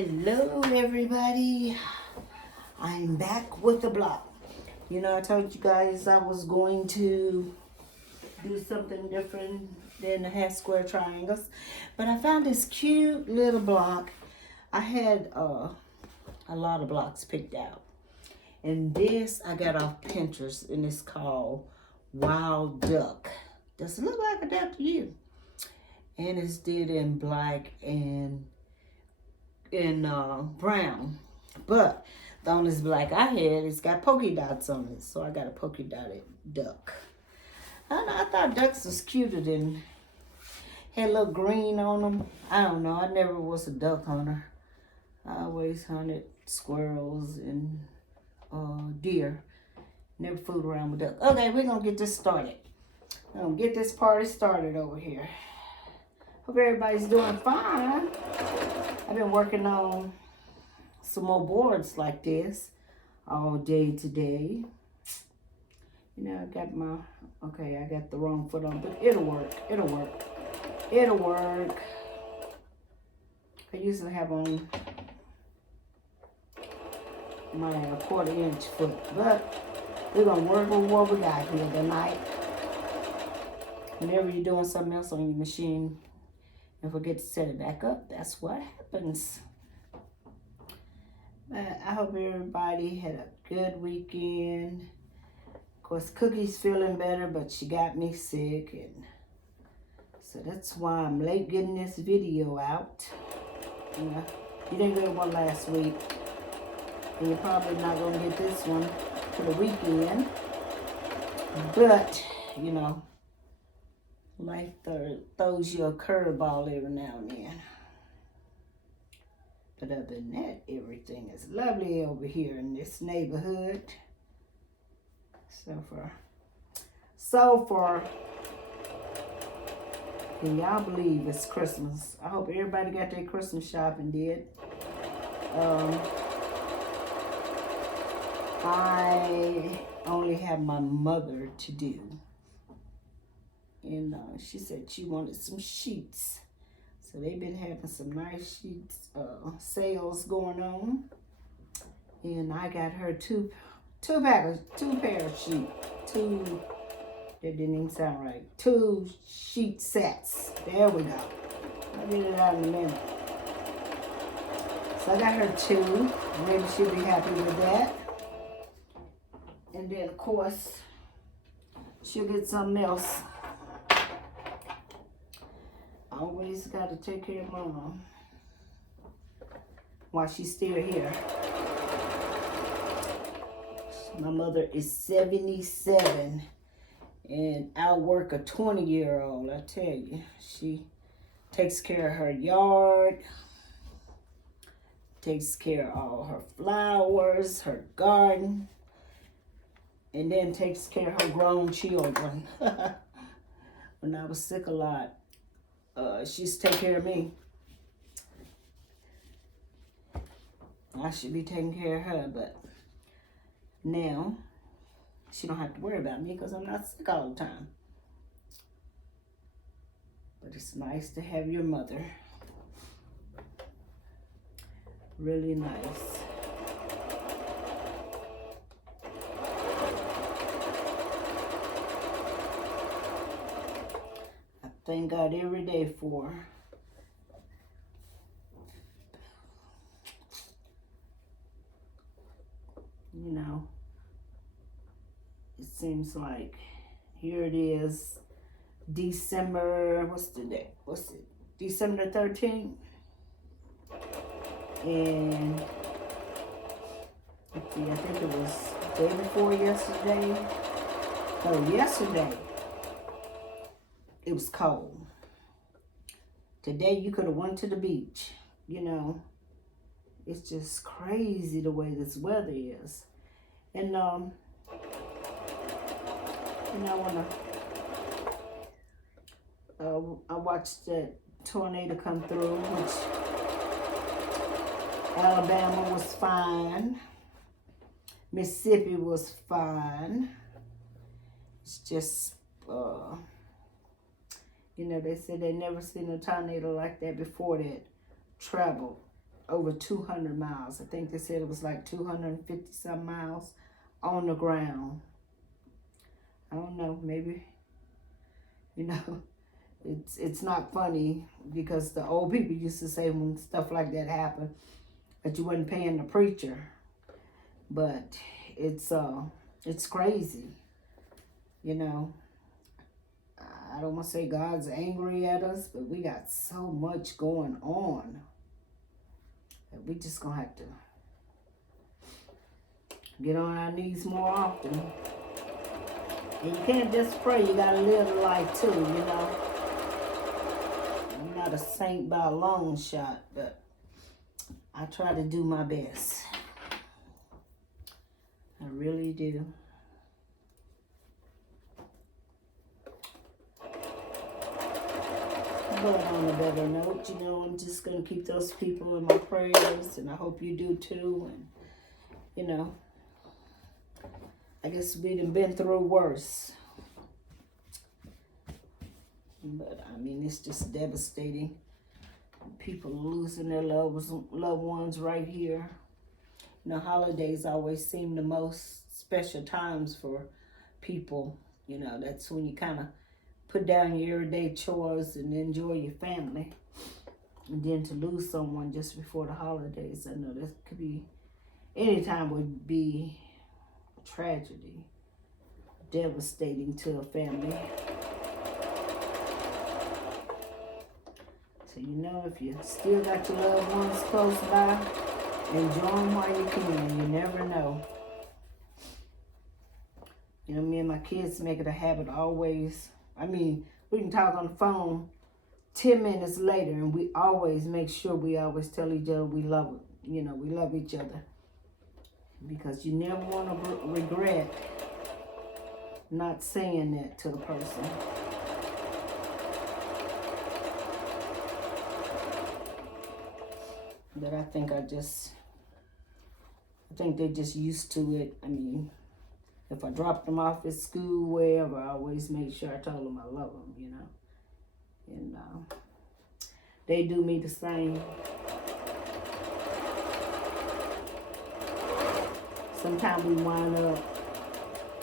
Hello everybody, I'm back with the block. You know, I told you guys I was going to do something different than the half square triangles, but I found this cute little block. I had a lot of blocks picked out, and this I got off Pinterest, and it's called Wild Duck. Does it look like a duck to you? And it's did in black and in brown, but the only black I had, it's got polka dots on it, so I got a polka dotted duck. I thought ducks was cuter than had a little green on them. I don't know. I never was a duck hunter. I always hunted squirrels and deer. Never fooled around with ducks. Okay, we're gonna get this started. I'm gonna get this party started over here. Hope everybody's doing fine. I've been working on some more boards like this all day today. You know, I got I got the wrong foot on, but it'll work. I usually have on my 1/4 inch foot, but we're gonna work with what we got here tonight. Whenever you're doing something else on your machine and forget to set it back up, that's what happens. I hope everybody had a good weekend. Of course, Cookie's feeling better, but she got me sick, and so that's why I'm late getting this video out. You know, you didn't get one last week, and you're probably not gonna get this one for the weekend. But you know, life throws you a curveball every now and then. But other than that, everything is lovely over here in this neighborhood. So far, can y'all believe it's Christmas? I hope everybody got their Christmas shopping did. I only have my mother to do. And she said she wanted some sheets. So they've been having some nice sheets sales going on. And I got her two pair of sheets. That didn't even sound right. 2 sheet sets. There we go. I'll get it out in a minute. So I got her 2. Maybe she'll be happy with that. And then of course, she'll get something else. Always got to take care of Mama while she's still here. My mother is 77 and outwork a 20-year-old. I tell you, she takes care of her yard, takes care of all her flowers, her garden, and then takes care of her grown children. When I was sick a lot, she used to take care of me. I should be taking care of her, but now she don't have to worry about me because I'm not sick all the time. But it's nice to have your mother. Really nice. Thank God every day for her. You know, it seems like here it is, December, what's the date? What's it? December 13th. And let's see, I think it was the day before yesterday. No, yesterday. It was cold. Today you could have went to the beach. You know, it's just crazy the way this weather is. And I watched that tornado come through, which Alabama was fine. Mississippi was fine. It's just you know, they said they never seen a tornado like that before that traveled over 200 miles. I think they said it was like 250 some miles on the ground. I don't know, maybe, you know, it's not funny because the old people used to say when stuff like that happened that you wasn't paying the preacher. But it's crazy, you know. I don't want to say God's angry at us, but we got so much going on that we just gonna have to get on our knees more often. And you can't just pray, you gotta live the life too, you know. I'm not a saint by a long shot, but I try to do my best. I really do. But on a better note, you know, I'm just going to keep those people in my prayers, and I hope you do too. And, you know, I guess we done been through worse. But, I mean, it's just devastating. People losing their loved ones right here. You know, holidays always seem the most special times for people. You know, that's when you kind of put down your everyday chores and enjoy your family. And then to lose someone just before the holidays, I know that could be, any time would be a tragedy, devastating to a family. So, you know, if you still got your loved ones close by, enjoy them while you can. You never know. You know, me and my kids make it a habit always. I mean, we can talk on the phone 10 minutes later, and we always make sure we always tell each other we love it. You know, we love each other. Because you never want to regret not saying that to the person. But I think they're just used to it. I mean, if I dropped them off at school, wherever, I always make sure I told them I love them, you know. And they do me the same. Sometimes we wind up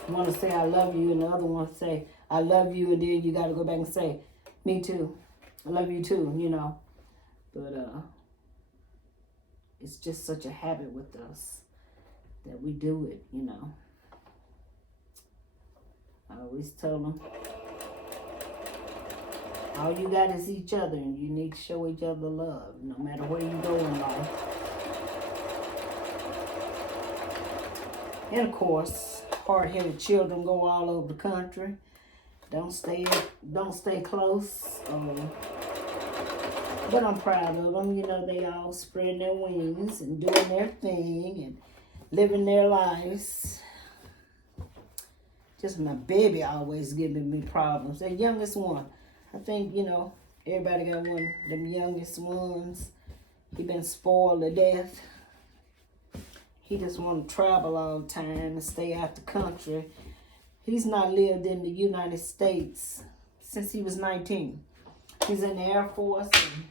want to say I love you, and the other one say I love you, and then you got to go back and say me too, I love you too, you know. But it's just such a habit with us that we do it, you know. I always tell them, all you got is each other, and you need to show each other love, no matter where you go in life. And of course, hard-headed children go all over the country. Don't stay close. But I'm proud of them. You know, they all spreading their wings and doing their thing and living their lives. Just my baby always giving me problems. The youngest one, I think, you know, everybody got one of them youngest ones. He been spoiled to death. He just want to travel all the time and stay out the country. He's not lived in the United States since he was 19. He's in the Air Force, and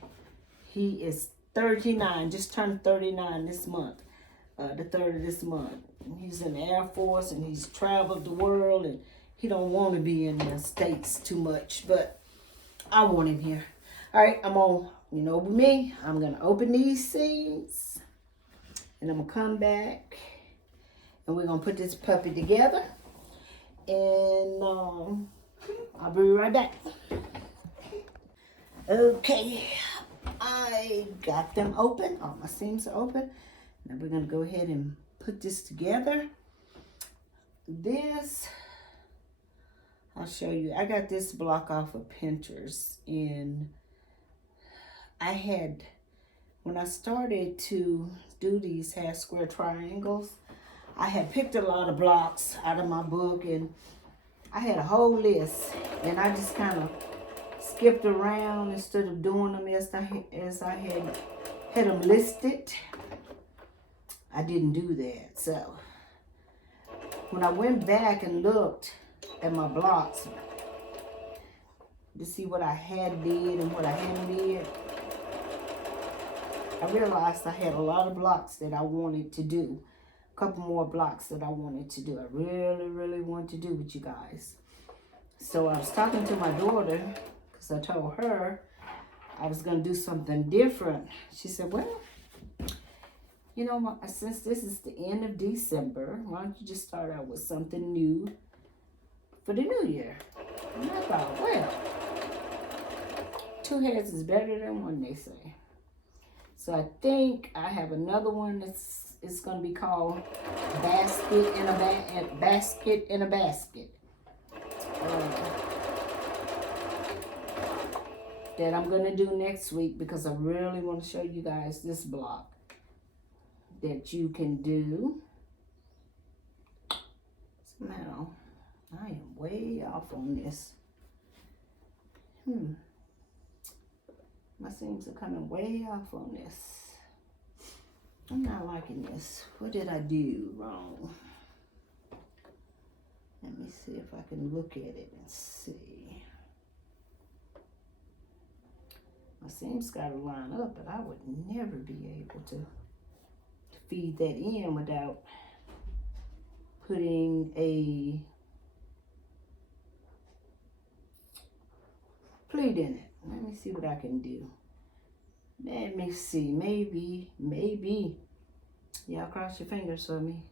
he is 39, just turned 39 this month, the 3rd of this month. He's in the Air Force, and he's traveled the world, and he don't want to be in the States too much, but I want him here. All right, I'm on, you know, with me, I'm going to open these seeds, and I'm going to come back, and we're going to put this puppy together, and I'll be right back. Okay, I got them open. All my seams are open. Now we're going to go ahead and put this together. This, I'll show you. I got this block off of Pinterest. And when I started to do these half square triangles, I had picked a lot of blocks out of my book. And I had a whole list. And I just kind of skipped around instead of doing them as I had them listed. I didn't do that. So when I went back and looked at my blocks to see what I had did and what I hadn't did, I realized I had a lot of blocks that I wanted to do. A couple more blocks that I wanted to do. I really, really want to do with you guys. So I was talking to my daughter because I told her I was going to do something different. She said, well, you know, since this is the end of December, why don't you just start out with something new for the new year? And I thought, well, two heads is better than one, they say. So I think I have another one it's going to be called Basket in a Basket. That I'm going to do next week because I really want to show you guys this block that you can do. Somehow, I am way off on this. My seams are coming way off on this. I'm not liking this. What did I do wrong? Let me see if I can look at it and see. My seams got to line up, but I would never be able to feed that in without putting a pleat in it. Let me see what I can do. Let me see. Maybe. Y'all cross your fingers for me.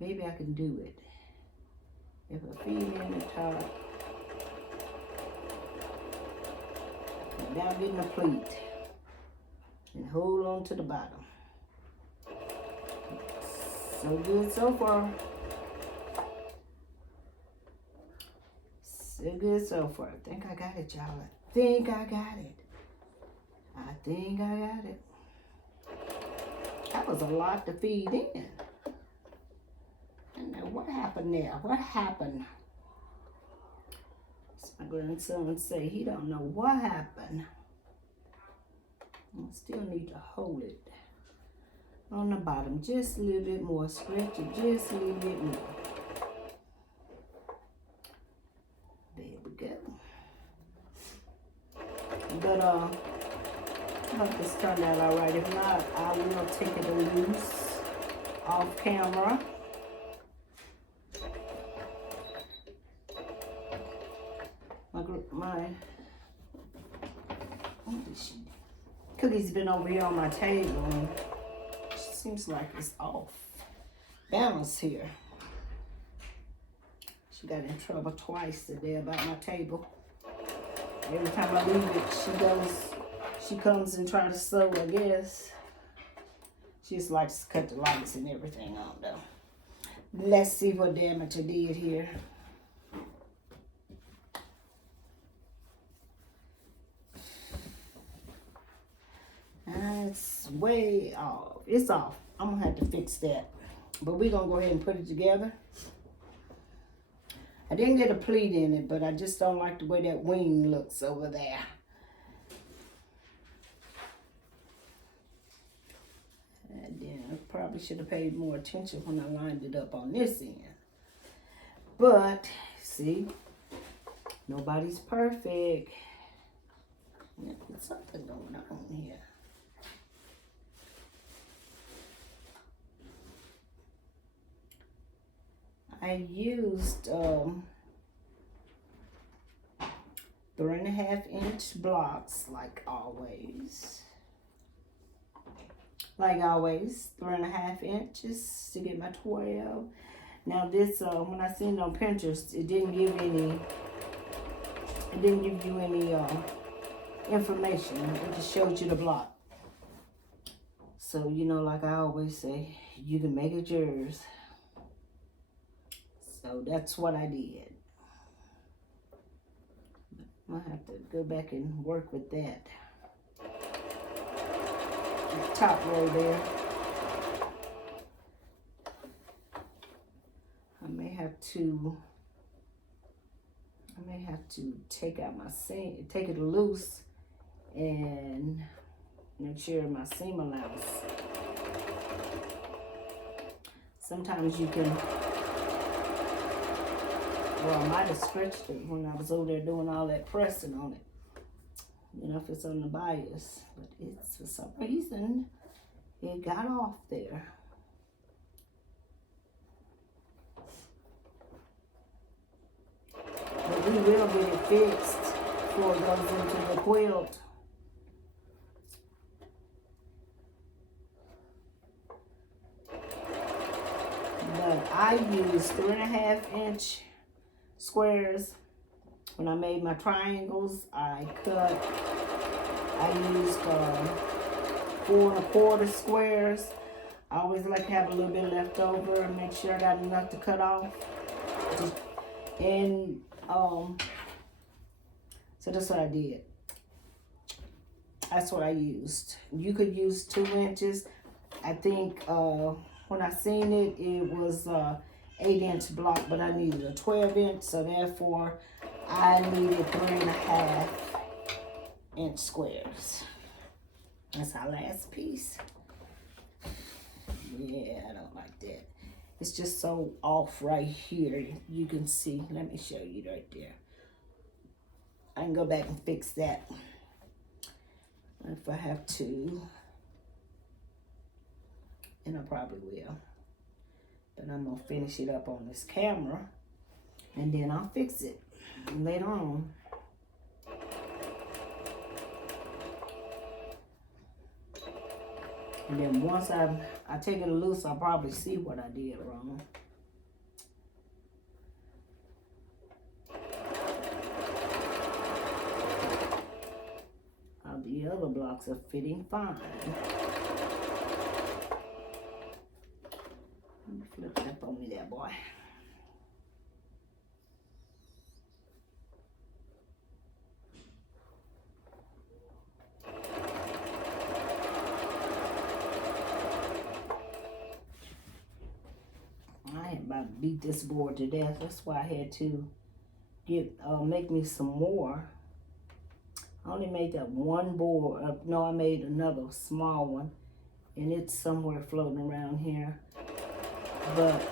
Maybe I can do it. If I feed in the top, without getting a pleat, and hold on to the bottom. So good so far. So good so far. I think I got it, y'all. I think I got it. That was a lot to feed in. And now what happened there? What happened? So my grandson would say he don't know what happened. I still need to hold it on the bottom just a little bit more. Stretch it just a little bit more. There we go. But I hope this turned out all right. If not, I will take it loose off camera. My Cookie's been over here on my table and it seems like it's off balance here. She got in trouble twice today about my table. Every time I leave it, she comes and tries to sew, I guess. She just likes to cut the lights and everything on though. Let's see what damage I did here. It's way off. It's off. I'm gonna have to fix that. But we're gonna go ahead and put it together. I didn't get a pleat in it, but I just don't like the way that wing looks over there. And then I probably should have paid more attention when I lined it up on this end. But, see, nobody's perfect. There's something going on here. I used 3.5-inch blocks, like always. 3.5 inches to get my 12. Now this, when I seen it on Pinterest, it didn't give you any information. It just showed you the block. So, you know, like I always say, you can make it yours. So that's what I did. I'll have to go back and work with that. The top row there. I may have to take out my seam, take it loose, and make sure my seam allowance. Sometimes you can. Well, I might have stretched it when I was over there doing all that pressing on it. You know, if it's on the bias, but it's for some reason it got off there. But we will get it fixed before it goes into the quilt. But I used 3.5-inch squares. When I made my triangles, I used 4 1/4 squares. I always like to have a little bit left over and make sure I got enough to cut off. And so that's what I did. That's what I used. You could use 2 inches. I think when I seen it, it was 8-inch block, but I needed a 12-inch, so therefore I needed 3.5-inch squares. That's our last piece. Yeah, I don't like that. It's just so off right here. You can see. Let me show you right there. I can go back and fix that if I have to. And I probably will. But I'm going to finish it up on this camera. And then I'll fix it later on. And then once I take it loose, I'll probably see what I did wrong. The other blocks are fitting fine. Flip that on me there, boy. I am about to beat this board to death. That's why I had to make me some more. I only made that one board. No, I made another small one, and it's somewhere floating around here. But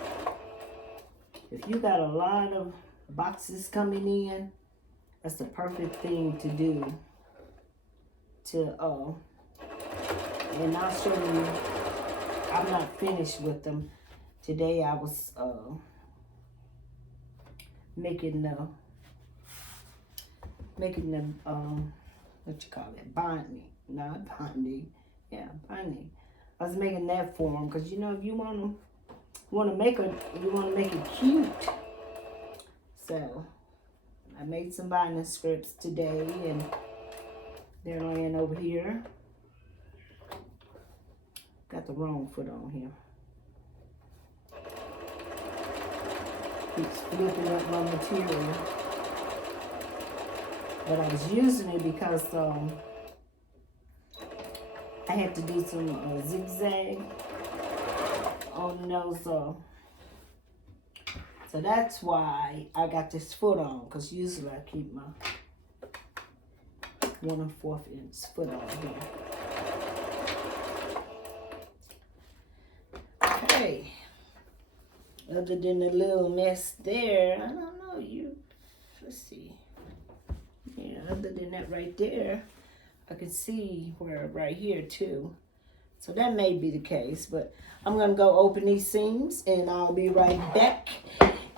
if you got a lot of boxes coming in, that's the perfect thing to do. And I'll show you. I'm not finished with them. Today I was making them. What you call it? Binding. Not binding. Yeah, binding. I was making that for them because you know if you want to make it cute. So I made some binding scripts today, and they're laying over here. Got the wrong foot on here. Keeps flipping up my material. But I was using it because I had to do some zigzag on those. So that's why I got this foot on, because usually I keep my 1 1/4-inch foot on here. Okay. Other than the little mess there, I don't know. Let's see. Yeah, other than that right there, I can see where right here too. So that may be the case, but I'm going to go open these seams and I'll be right back.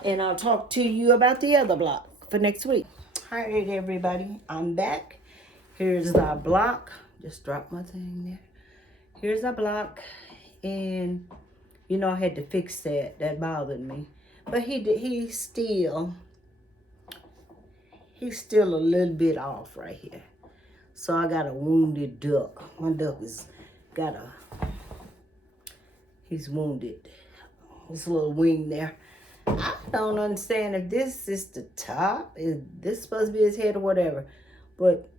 And I'll talk to you about the other block for next week. All right, everybody, I'm back. Here's our block. Just dropped my thing there. Here's our block. And, you know, I had to fix that. That bothered me. But he's still a little bit off right here. So I got a wounded duck. My duck he's wounded. This little wing there. I don't understand if this is the top. Is this supposed to be his head or whatever? But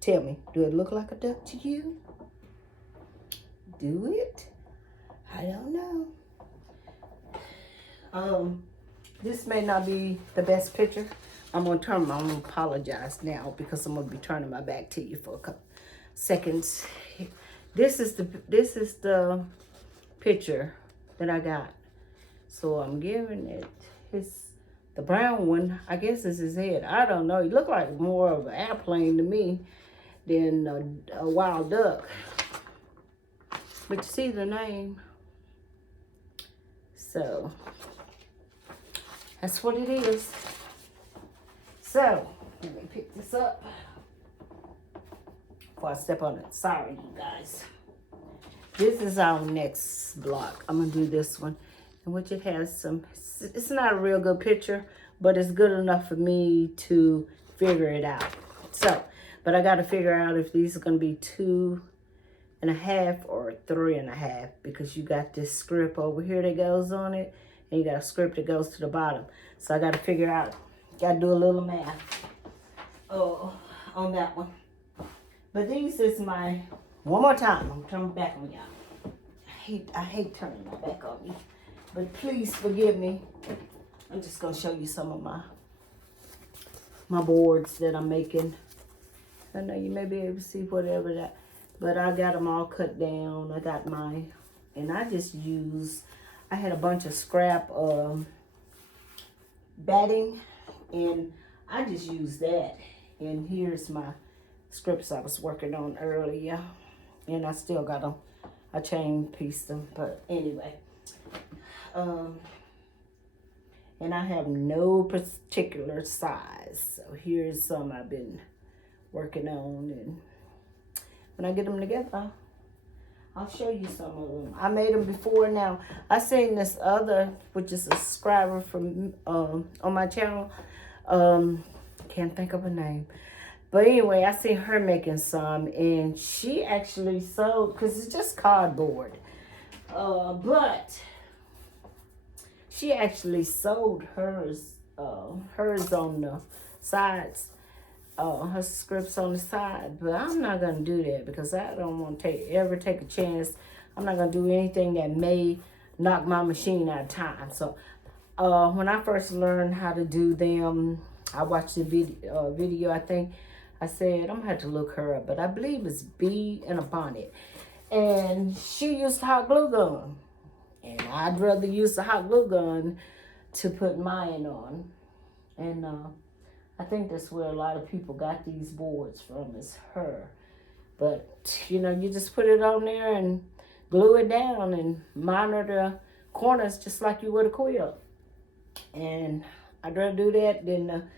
tell me, do it look like a duck to you? Do it? I don't know. This may not be the best picture. I'm gonna apologize now because I'm gonna be turning my back to you for a couple seconds. This is the picture that I got. So I'm giving it the brown one, I guess is his head. I don't know. He looked like more of an airplane to me. than a wild duck. But you see the name. So, that's what it is. So, let me pick this up before I step on it. Sorry, you guys. This is our next block. I'm going to do this one. In which it has some, it's not a real good picture, but it's good enough for me to figure it out. So, but I got to figure out if these are going to be 2.5 or 3.5, because you got this script over here that goes on it, and you got a script that goes to the bottom. So I got to figure out, got to do a little math on that one. But these is my, one more time, I'm turning back on y'all. I hate turning my back on me. But please forgive me. I'm just going to show you some of my boards that I'm making. I know you may be able to see whatever that, but I got them all cut down. I got mine, and I just use, I had a bunch of scrap batting, and I just used that. And here's my scripts I was working on earlier, and I still got them. I chain pieced them, but anyway. And I have no particular size. So here's some I've been working on, and when I get them together, I'll show you some of them. I made them before. Now I seen this other, which is a subscriber from on my channel. Can't think of her name, but anyway, I seen her making some, and she actually sold, because it's just cardboard, but she actually sold hers on the sides, her scripts on the side. But I'm not gonna do that, because I don't want to ever take a chance. I'm not gonna do anything that may knock my machine out of time. So when I first learned how to do them, I watched the video. I think I said I'm gonna have to look her up, but I believe it's Bee in a Bonnet, and she used hot glue gun. And I'd rather use the hot glue gun to put mine on. And I think that's where a lot of people got these boards from, is her. But, you know, you just put it on there and glue it down and monitor the corners just like you would a quilt. And I'd rather do that than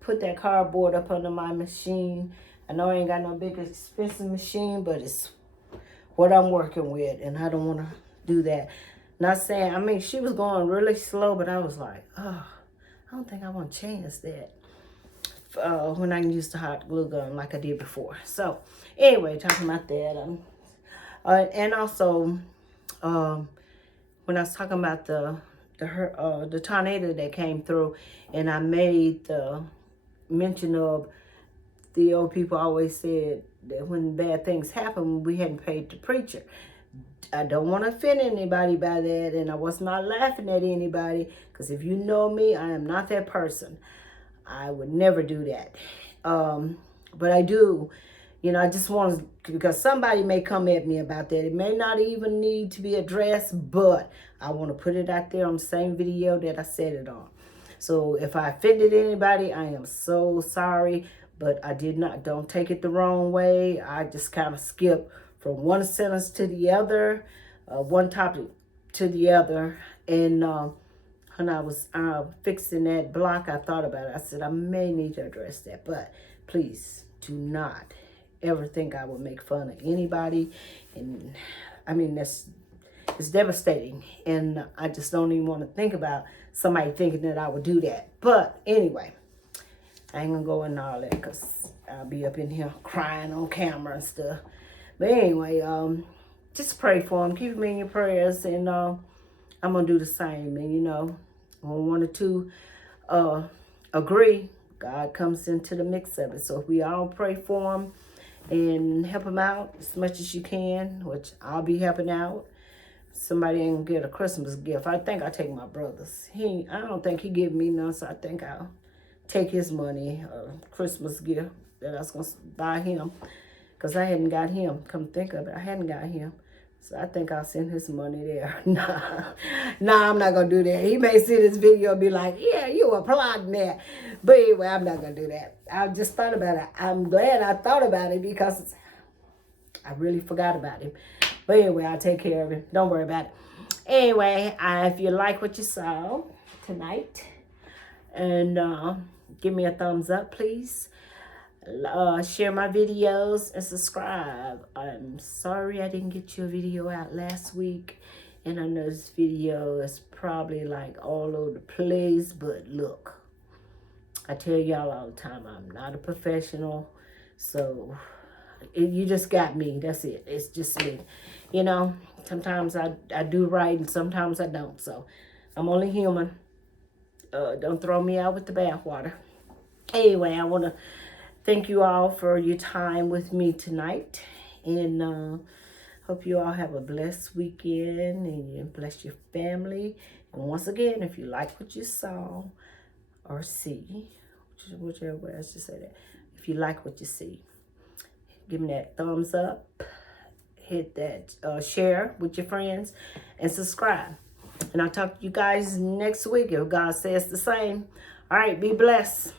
put that cardboard up under my machine. I know I ain't got no big expensive machine, but it's what I'm working with, and I don't want to do that. Not saying, I mean, she was going really slow, but I was like, oh, I don't think I want to change that when I can use the hot glue gun like I did before. So, anyway, talking about that. And also, when I was talking about the tornado that came through, and I made the mention of the old people always said that when bad things happen, we hadn't paid the preacher. I don't want to offend anybody by that, and I was not laughing at anybody, because if you know me, I am not that person. I would never do that. But I do, you know, I just want to, because somebody may come at me about that. It may not even need to be addressed, but I want to put it out there on the same video that I said it on. So if I offended anybody, I am so sorry, but I did not, don't take it the wrong way. I just kind of skipped from one sentence to the other, one topic to the other. And when I was fixing that block, I thought about it. I said, I may need to address that, but please do not ever think I would make fun of anybody. And I mean, it's devastating. And I just don't even want to think about somebody thinking that I would do that. But anyway, I ain't gonna go into all that, because I'll be up in here crying on camera and stuff. But anyway, just pray for them. Keep them in your prayers. And I'm going to do the same. And, you know, when one or two agree, God comes into the mix of it. So if we all pray for them and help them out as much as you can, which I'll be helping out. Somebody ain't going to get a Christmas gift. I think I'll take my brother's. I don't think he give me none, so I think I'll take his money, Christmas gift that I was going to buy him. Because I hadn't got him. Come think of it, I hadn't got him. So I think I'll send his money there. Nah, I'm not going to do that. He may see this video and be like, yeah, you were plotting that. But anyway, I'm not going to do that. I just thought about it. I'm glad I thought about it because I really forgot about him. But anyway, I'll take care of him. Don't worry about it. Anyway, if you like what you saw tonight, and give me a thumbs up, please. Share my videos and subscribe. I'm sorry I didn't get your video out last week, and I know this video is probably like all over the place, but look, I tell y'all all the time, I'm not a professional, so you just got me. That's it. It's just me. You know, sometimes I do right and sometimes I don't, so I'm only human. Don't throw me out with the bathwater. Anyway, I want to thank you all for your time with me tonight. And hope you all have a blessed weekend and you bless your family. And once again, if you like what you saw or see, whichever way I should say that, if you like what you see, give me that thumbs up, hit that share with your friends, and subscribe. And I'll talk to you guys next week if God says the same. All right, be blessed.